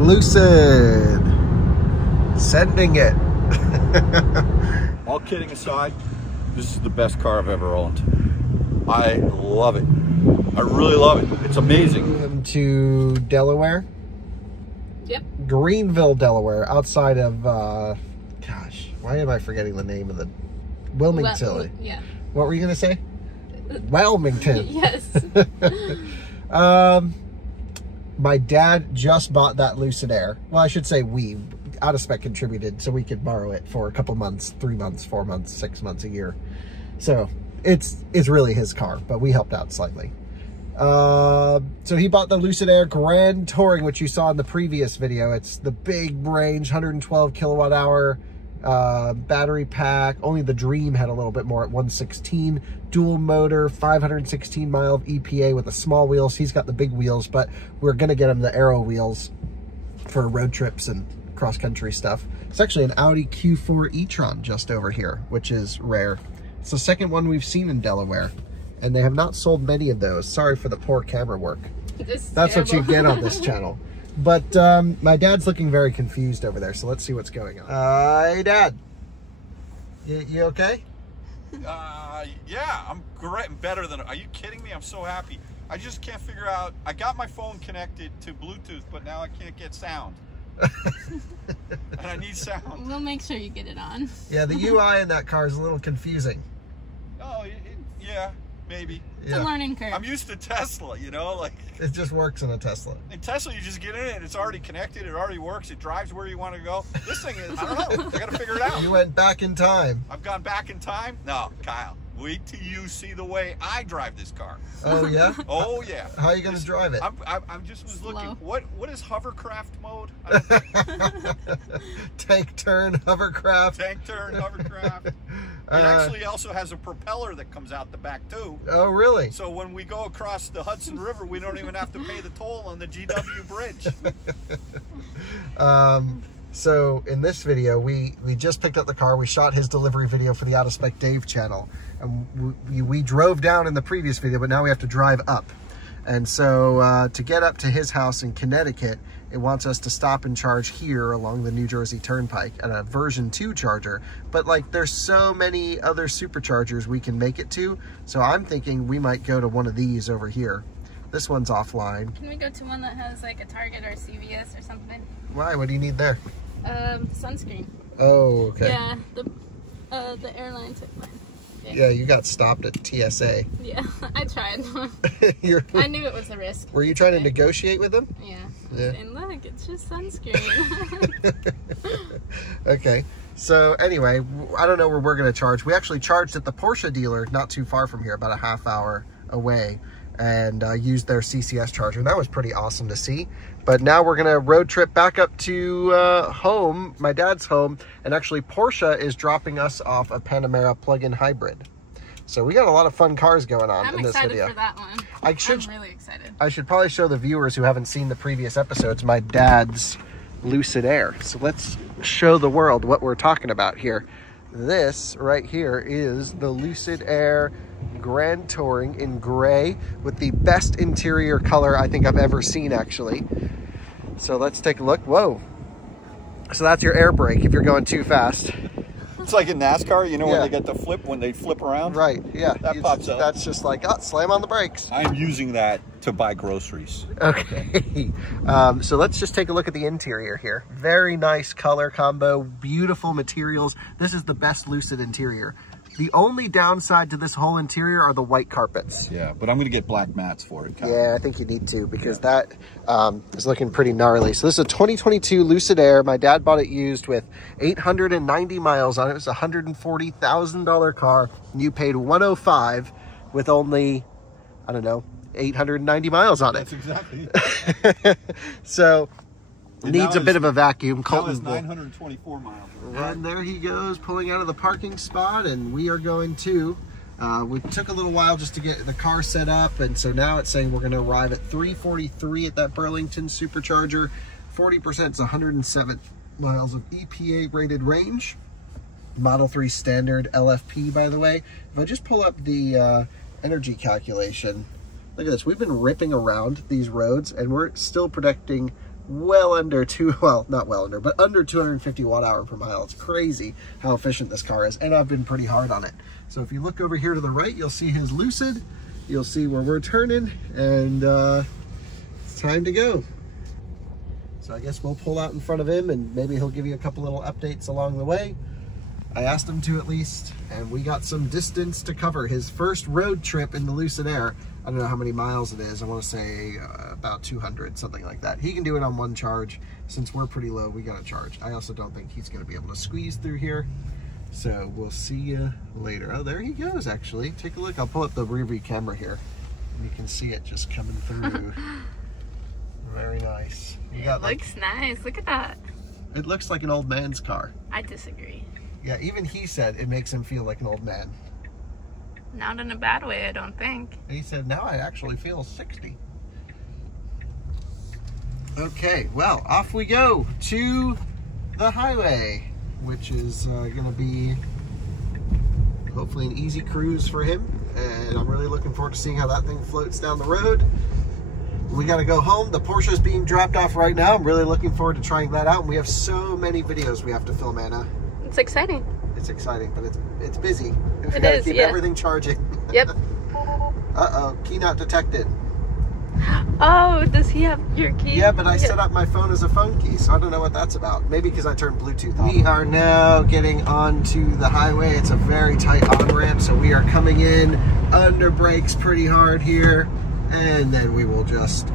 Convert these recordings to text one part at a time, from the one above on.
Lucid. Sending it. All kidding aside, this is the best car I've ever owned. I love it. I really love it. It's amazing. Welcome to Delaware. Yep. Greenville, Delaware, outside of, gosh, why am I forgetting the name of the, Wilmington. Yeah. What were you going to say? Wilmington. Yes. My dad just bought that Lucid Air. Well, I should say we, Out of Spec contributed so we could borrow it for a couple months, 3 months, 4 months, 6 months, a year. So it's really his car, but we helped out slightly. So he bought the Lucid Air Grand Touring, which you saw in the previous video. It's the big range, 112 kilowatt hour battery pack. Only the Dream had a little bit more at 116. Dual motor, 516 mile of EPA with the small wheels. He's got the big wheels, but we're gonna get him the Aero wheels for road trips and cross-country stuff. It's actually an Audi Q4 e-tron just over here, which is rare. It's the second one we've seen in Delaware, and they have not sold many of those. Sorry for the poor camera work. That's what you get on this channel. But my dad's looking very confused over there, so let's see what's going on. Hey, Dad. You okay? Yeah, I'm great. I'm better than... Are you kidding me? I'm so happy. I just can't figure out... I got my phone connected to Bluetooth, but now I can't get sound. And I need sound. We'll make sure you get it on. Yeah, the UI in that car is a little confusing. Oh, yeah, maybe. It's a learning curve. I'm used to Tesla, you know, like... It just works in a Tesla. In Tesla, you just get in it, it's already connected, it already works, it drives where you want to go. This thing is, I don't know, I gotta figure it out. You went back in time. I've gone back in time? No, Kyle, wait till you see the way I drive this car. Oh, yeah? Oh, yeah. How are you gonna drive it? I'm just was looking, what is hovercraft mode? Tank turn, hovercraft. Tank turn, hovercraft. It actually also has a propeller that comes out the back too. Oh, really? So when we go across the Hudson River, we don't even have to pay the toll on the GW bridge. So in this video, we just picked up the car. We shot his delivery video for the Out of Spec Dave channel. And we drove down in the previous video, but now we have to drive up. And so to get up to his house in Connecticut, it wants us to stop and charge here along the New Jersey Turnpike at a version 2 charger. But like there's so many other superchargers we can make it to. So I'm thinking we might go to one of these over here. This one's offline. Can we go to one that has like a Target or CVS or something? Why? What do you need there? Sunscreen. Oh, okay. Yeah, the airline took mine. Yeah, you got stopped at TSA. Yeah, I tried. I knew it was a risk. Were you trying to negotiate with them? Yeah. Yeah. And look, it's just sunscreen. Okay. So anyway, I don't know where we're going to charge. We actually charged at the Porsche dealer not too far from here, about a half hour away, and used their CCS charger. And that was pretty awesome to see. But now we're going to road trip back up to home, my dad's home. And actually Porsche is dropping us off a Panamera plug-in hybrid. So we got a lot of fun cars going on in this video. I'm excited for that one. I'm really excited. I should probably show the viewers who haven't seen the previous episodes my dad's Lucid Air. So let's show the world what we're talking about here. This right here is the Lucid Air Grand Touring in gray with the best interior color I think I've ever seen, actually. So let's take a look. Whoa. So that's your air brake if you're going too fast. It's like in NASCAR, you know, when they get the flip, when they flip around? Right, yeah. That pops up. That's just like, oh, slam on the brakes. I'm using that to buy groceries. Okay. So let's just take a look at the interior here. Very nice color combo, beautiful materials. This is the best Lucid interior. The only downside to this whole interior are the white carpets. Yeah, but I'm going to get black mats for it. Yeah, I think you need to, because that is looking pretty gnarly. So this is a 2022 Lucid Air. My dad bought it used with 890 miles on it. It was a $140,000 car. And you paid $105 with only, I don't know, 890 miles on it. That's exactly it. So needs a bit of a vacuum. Colton is 924 miles. And there he goes, pulling out of the parking spot, and we are going to, we took a little while just to get the car set up, and so now it's saying we're going to arrive at 343 at that Burlington supercharger. 40% is 107 miles of EPA rated range. Model 3 standard LFP, by the way. If I just pull up the energy calculation, look at this. We've been ripping around these roads, and we're still predicting well under not well under, but under 250 watt-hour per mile. It's crazy how efficient this car is, and I've been pretty hard on it. So if you look over here to the right, you'll see his Lucid. You'll see where we're turning, and it's time to go. So I guess we'll pull out in front of him, and maybe he'll give you a couple little updates along the way. I asked him to at least, and we got some distance to cover. His first road trip in the Lucid Air, I don't know how many miles it is. I want to say about 200, something like that. He can do it on one charge. Since we're pretty low, we got to charge. I also don't think he's going to be able to squeeze through here. So we'll see you later. Oh, there he goes, actually. Take a look. I'll pull up the rear view camera here, and you can see it just coming through. Very nice. You got, looks nice. Look at that. It looks like an old man's car. I disagree. Yeah, even he said it makes him feel like an old man. Not in a bad way, I don't think. He said, now I actually feel 60. Okay, well, off we go to the highway, which is going to be hopefully an easy cruise for him. And I'm really looking forward to seeing how that thing floats down the road. We got to go home. The Porsche is being dropped off right now. I'm really looking forward to trying that out. And we have so many videos we have to film, Anna. It's exciting. It's exciting, but it's busy. We It gotta is, keep yeah. everything charging. Yep. Uh-oh, key not detected. Oh, does he have your key? Yeah, but I set up my phone as a phone key, so I don't know what that's about. Maybe because I turned Bluetooth on. We are now getting onto the highway. It's a very tight on-ramp, so we are coming in under brakes pretty hard here, and then we will just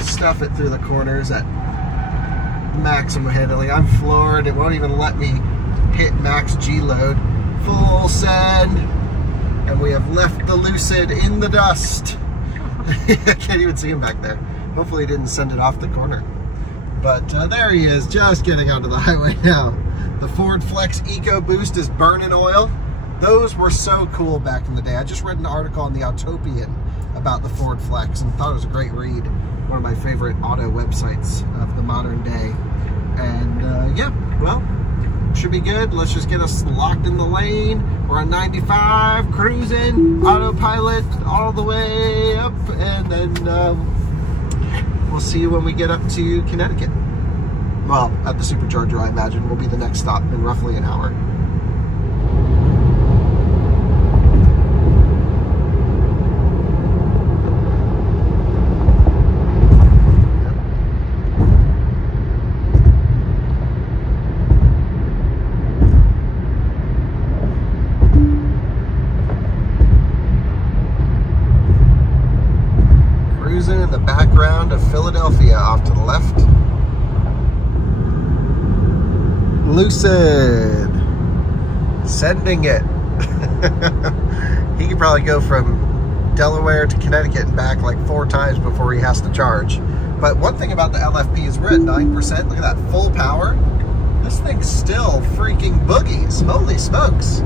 stuff it through the corners at maximum handling. I'm floored. It won't even let me hit max G load. Full send, and we have left the Lucid in the dust. I can't even see him back there. Hopefully he didn't send it off the corner. But there he is, just getting onto the highway now. The Ford Flex EcoBoost is burning oil. Those were so cool back in the day. I just read an article on the Autopian about the Ford Flex and thought it was a great read. One of my favorite auto websites of the modern day. And yeah, well, should be good. Let's just get us locked in the lane. We're on 95, cruising, autopilot all the way up, and then we'll see you when we get up to Connecticut. Well, at the supercharger, I imagine, will be the next stop in roughly an hour. In the background of Philadelphia off to the left. Lucid sending it. He could probably go from Delaware to Connecticut and back like 4 times before he has to charge. But one thing about the LFP is we're at 9%. Look at that, full power. This thing's still freaking boogies. Holy smokes.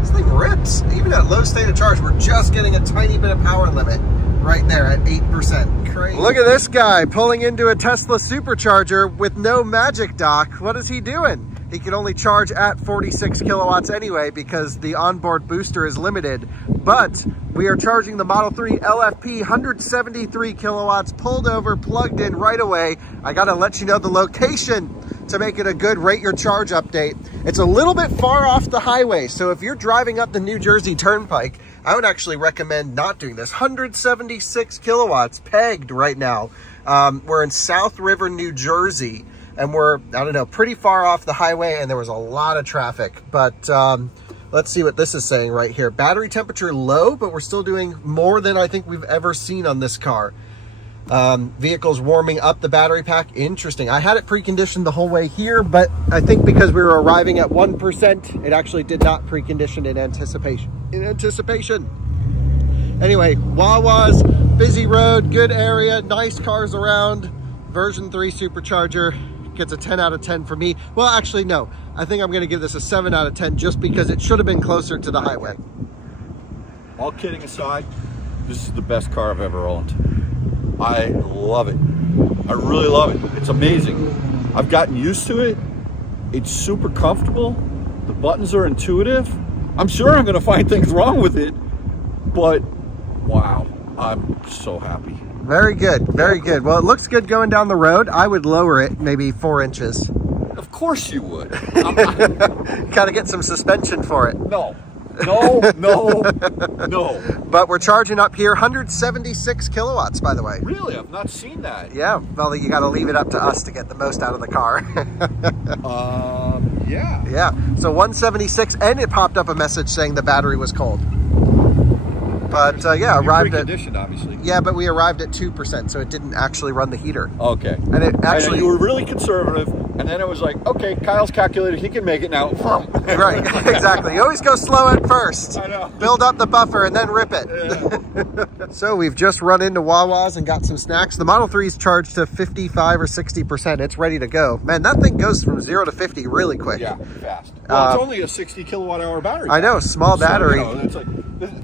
This thing rips. Even at low state of charge, we're just getting a tiny bit of power limit right there at 8%. Crazy. Look at this guy pulling into a Tesla supercharger with no magic dock. What is he doing? He can only charge at 46 kilowatts anyway because the onboard booster is limited. But we are charging the Model 3 LFP 173 kilowatts, pulled over, plugged in right away. I gotta let you know the location to make it a good rate your charge update. It's a little bit far off the highway, so if you're driving up the New Jersey Turnpike, I would actually recommend not doing this. 176 kilowatts pegged right now. We're in South River, New Jersey, and we're, I don't know, pretty far off the highway, and there was a lot of traffic. But let's see what this is saying right here. Battery temperature low, but we're still doing more than I think we've ever seen on this car. Vehicle's warming up the battery pack. Interesting. I had it preconditioned the whole way here, but I think because we were arriving at 1%, it actually did not precondition in anticipation. Anyway, Wawa's, busy road, good area, nice cars around. Version 3 supercharger gets a 10 out of 10 for me. Well, actually, no. I think I'm going to give this a 7 out of 10 just because it should have been closer to the highway. All kidding aside, this is the best car I've ever owned. I love it. I really love it. It's amazing. I've gotten used to it. It's super comfortable. The buttons are intuitive. I'm sure I'm going to find things wrong with it, but wow, I'm so happy. Very good, very good. Well, it looks good going down the road. I would lower it maybe 4 inches. Of course you would. Got to get some suspension for it. No. No, no, no. But we're charging up here 176 kilowatts, by the way. Really? I've not seen that. Yeah, well, you got to leave it up to us to get the most out of the car. Yeah. Yeah, so 176, and it popped up a message saying the battery was cold. But yeah, arrived at conditioned, obviously. Yeah, but we arrived at 2%, so it didn't actually run the heater. Okay. And it actually, you were really conservative, and then it was like, okay, Kyle's calculated, he can make it now. Right, exactly. You always go slow at first. I know. Build up the buffer and then rip it. Yeah. So we've just run into Wawa's and got some snacks. The Model 3 is charged to 55 or 60%. It's ready to go. Man, that thing goes from 0 to 50 really quick. Yeah, fast. Well, it's only a 60 kilowatt hour battery. I know, small battery. So, it's like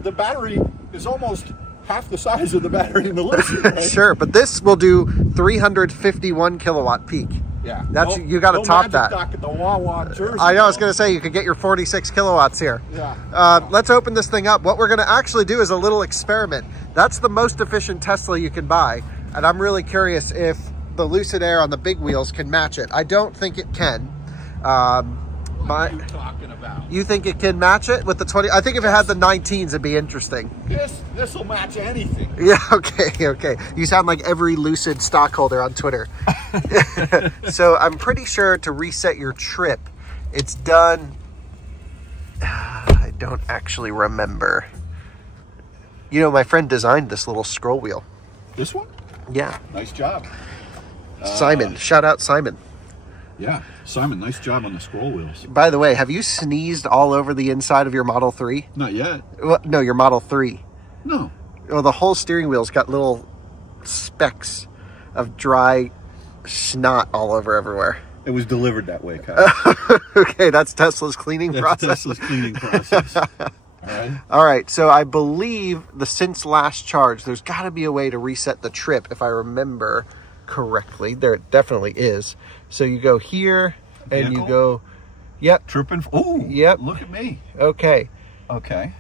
the battery is almost half the size of the battery in the Lucid, right? Sure, but this will do 351 kilowatt peak. Yeah, that's you got to top that. At the Wawa Jersey, I know. I was going to say you could get your 46 kilowatts here. Yeah. Let's open this thing up. What we're going to actually do is a little experiment. That's the most efficient Tesla you can buy, and I'm really curious if the Lucid Air on the big wheels can match it. I don't think it can. What are you talking about? You think it can match it with the 20? I think if it had the 19s, it'd be interesting. This will match anything. Yeah, okay. You sound like every Lucid stockholder on Twitter. So I'm pretty sure to reset your trip, it's done. I don't actually remember. You know, my friend designed this little scroll wheel. This one? Yeah. Nice job. Simon, shout out Simon. Yeah, Simon, nice job on the scroll wheels. By the way, have you sneezed all over the inside of your Model 3? Not yet. Well, no, your Model 3. No. Well, the whole steering wheel's got little specks of dry snot all over everywhere. It was delivered that way, Kyle. Okay, that's Tesla's cleaning process. Tesla's cleaning process. All right, so I believe since last charge, there's got to be a way to reset the trip, if I remember correctly. There definitely is. So you go here and you go, yep. Trip and, oh, yep. Look at me. Okay. Okay.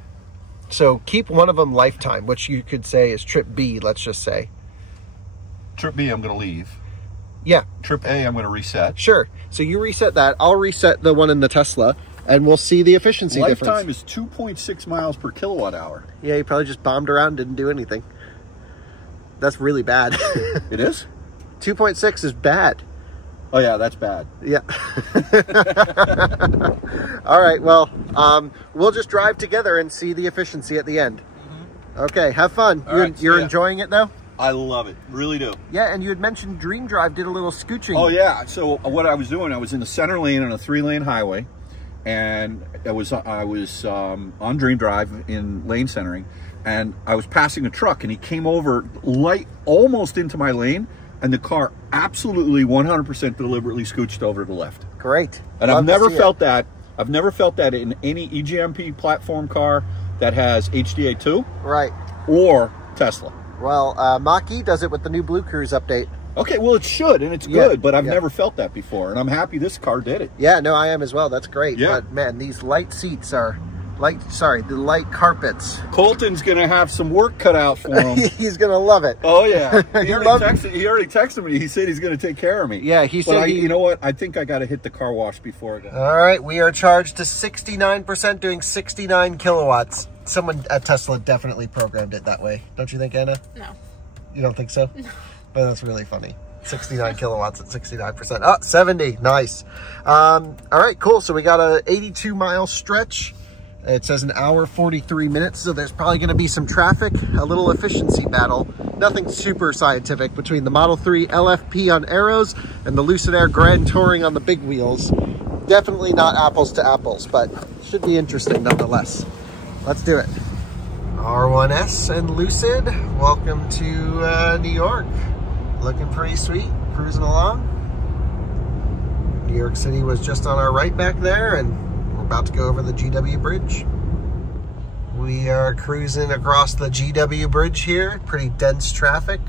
So keep one of them lifetime, which you could say is trip B, let's just say. Trip B, I'm going to leave. Yeah. Trip A, I'm going to reset. Sure. So you reset that. I'll reset the one in the Tesla, and we'll see the efficiency difference. Lifetime is 2.6 miles per kilowatt hour. Yeah, you probably just bombed around, didn't do anything. That's really bad. It is? 2.6 is bad. Oh yeah, that's bad. Yeah. All right, well, we'll just drive together and see the efficiency at the end. Mm-hmm. Okay, have fun. You're enjoying it though? I love it, really do. Yeah, and you had mentioned Dream Drive did a little scooching. Oh yeah, so what I was doing, I was in the center lane on a 3-lane highway, and I was on Dream Drive in lane centering, and I was passing a truck, and he came over almost into my lane, and the car absolutely 100% deliberately scooched over to the left. Great. And I've never felt that. I've never felt that in any EGMP platform car that has HDA2. Right. Or Tesla. Well, Mach-E does it with the new Blue Cruise update. Okay, well, it should, and it's good, but I've never felt that before, and I'm happy this car did it. Yeah, no, I am as well. That's great. Yeah. But, man, these light seats are... the light carpets. Colton's gonna have some work cut out for him. He's gonna love it. Oh yeah, he already texted me. He said he's gonna take care of me. Yeah, he said. You know what? I think I got to hit the car wash before I go. All right, we are charged to 69%, doing 69 kilowatts. Someone at Tesla definitely programmed it that way. Don't you think, Anna? No. You don't think so? No. But that's really funny. 69 kilowatts at 69%. Oh, 70. Nice. All right, cool. So we got a 82-mile stretch. It says an hour, 43 minutes, so there's probably going to be some traffic, a little efficiency battle. Nothing super scientific between the Model 3 LFP on arrows and the Lucid Air Grand Touring on the big wheels. Definitely not apples to apples, but should be interesting nonetheless. Let's do it. R1S and Lucid, welcome to New York. Looking pretty sweet, cruising along. New York City was just on our right back there, and about to go over the GW Bridge. We are cruising across the GW Bridge here. Pretty dense traffic,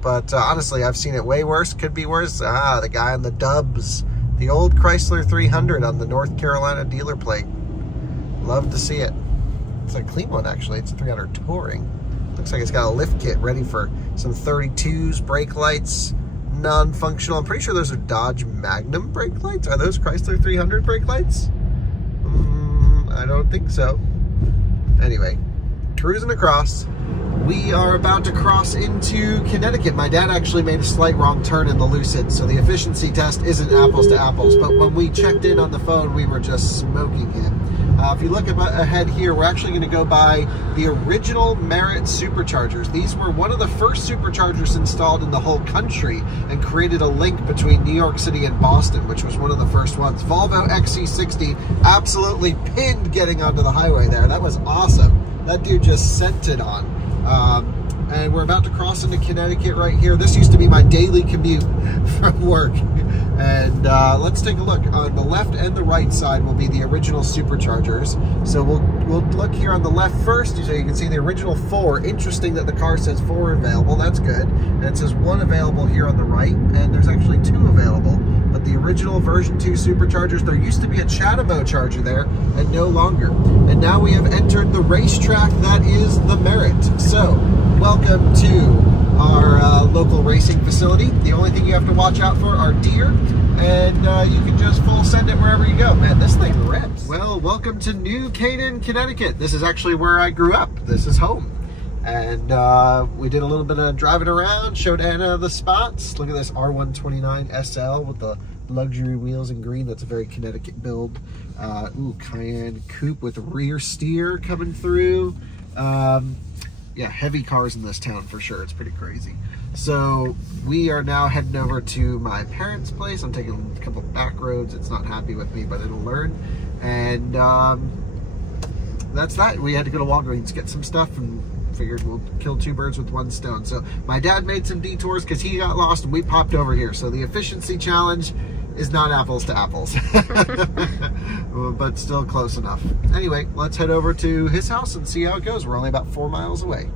but honestly, I've seen it way worse. Could be worse. The guy on the Dubs, the old Chrysler 300 on the North Carolina dealer plate. Love to see it. It's a clean one, actually. It's a 300 Touring. Looks like it's got a lift kit ready for some 32s, brake lights, non-functional. I'm pretty sure those are Dodge Magnum brake lights. Are those Chrysler 300 brake lights? I don't think so. Anyway, cruising across. We are about to cross into Connecticut. My dad actually made a slight wrong turn in the Lucid, so the efficiency test isn't apples to apples, but when we checked in on the phone, we were just smoking him. If you look ahead here, we're actually going to go by the original Merit superchargers. These were one of the first superchargers installed in the whole country and created a link between New York City and Boston, which was one of the first ones. Volvo XC60 absolutely pinned getting onto the highway there. That was awesome. That dude just sent it on. And we're about to cross into Connecticut right here. This used to be my daily commute from work. And let's take a look. On the left and the right side will be the original superchargers. So we'll look here on the left first, so you can see the original 4. Interesting that the car says 4 available. That's good. And it says 1 available here on the right, and there's actually 2 available. But the original version 2 superchargers, there used to be a Chatamo charger there, and no longer. And now we have entered the racetrack that is the Merit. So, welcome to our local racing facility. The only thing you have to watch out for are deer, and you can just full send it wherever you go. Man, this thing rips. Well, welcome to New Canaan, Connecticut. This is actually where I grew up. This is home. And we did a little bit of driving around, showed Anna the spots. Look at this R129 SL with the luxury wheels in green. That's a very Connecticut build. Ooh, Cayenne coupe with rear steer coming through. Yeah, heavy cars in this town for sure. It's pretty crazy. So we are now heading over to my parents' place. I'm taking a couple back roads. It's not happy with me, but it'll learn. And that's that. We had to go to Walgreens, get some stuff, and figured we'll kill 2 birds with 1 stone. So my dad made some detours because he got lost and we popped over here. So the efficiency challenge is not apples to apples, but still close enough. Anyway, let's head over to his house and see how it goes. We're only about 4 miles away.